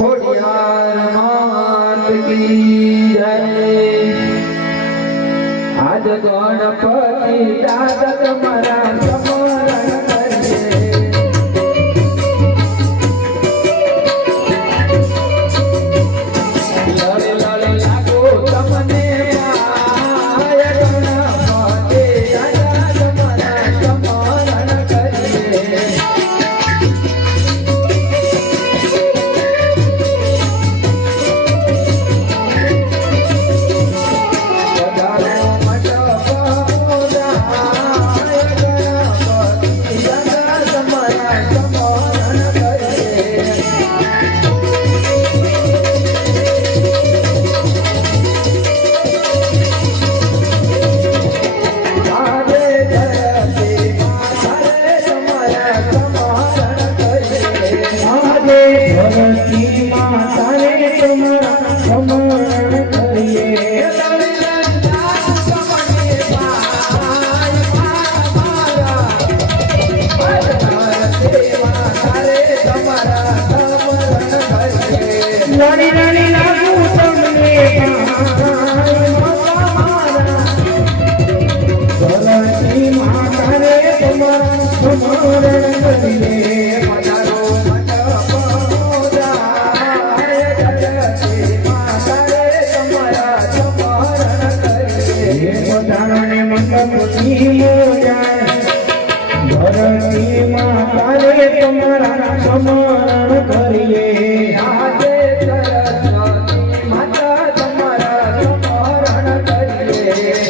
माती Eu amor.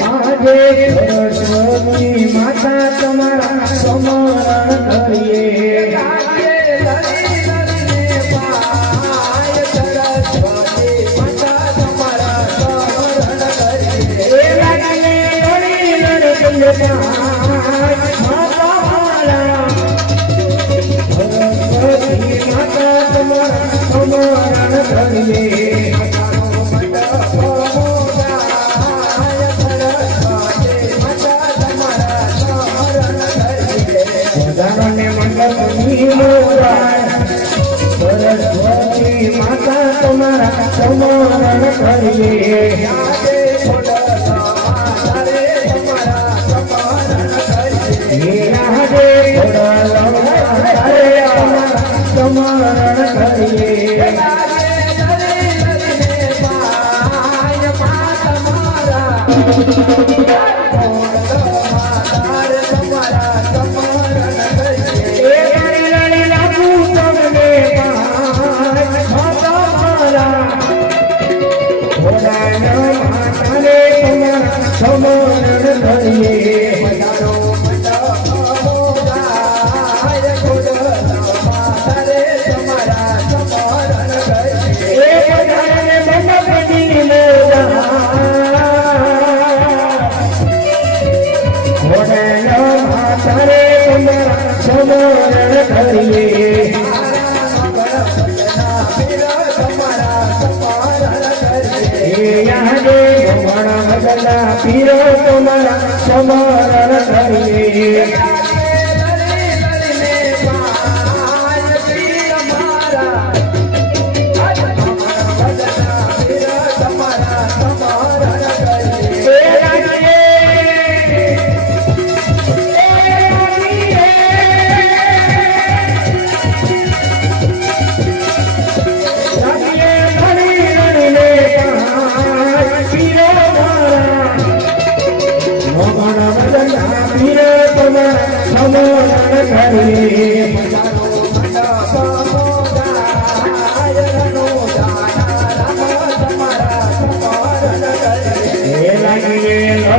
આજે સરસ્વતી માતા તમારા સમરણ કરીએ માતા તમારા સમરણ કરીએ 兄弟。ઘડીએ પધારો સમરણ કરીએ মালা পিরো তোমার সমরণ করিয়ে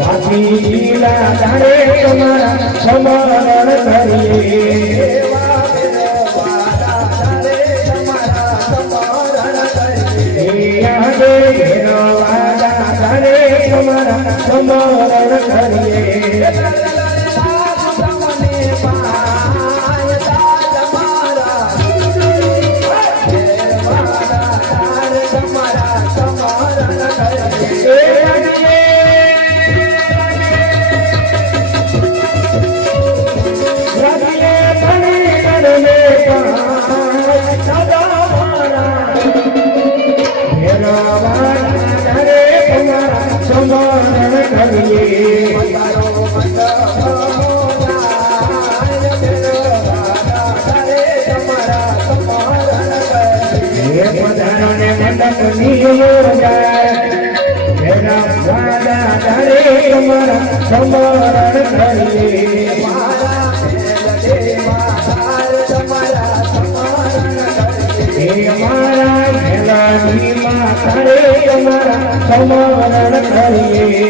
ભાતી લીલા તારે તમારા સમરણ કરીએ તમારા સમરણ કરીએ મારા દેવા તારે તમારા સમરણ કરીએ હે મારા ભેલાની માં તારે તમારા સમરણ કરીએ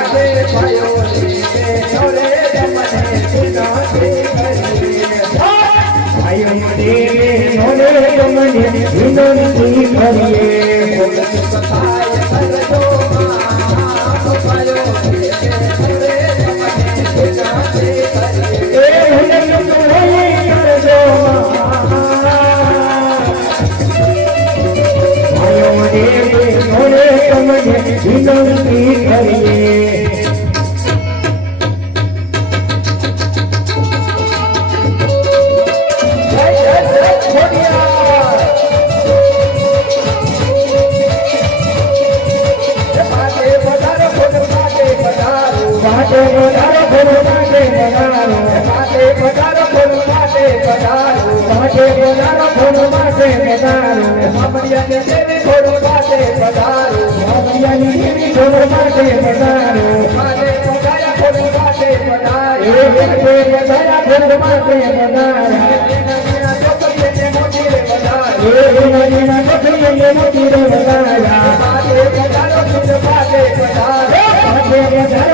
भरिए પાટે પધારો ભરો પાસે પધારો પાસે પધારો ભરો પાસે પધારો પાસે પધારો ભરો પાસે પધારો બાબરિયાની દેવી ભરો પાટે વધારો બાબરિયાની દેવી ભરો પાટે વધારો એ વિખે વધારા ભરો પાસે પધારો એ વિનયના કથિયે મોટી રે વધારા વધારો ભરો પાટે વધારો पधारा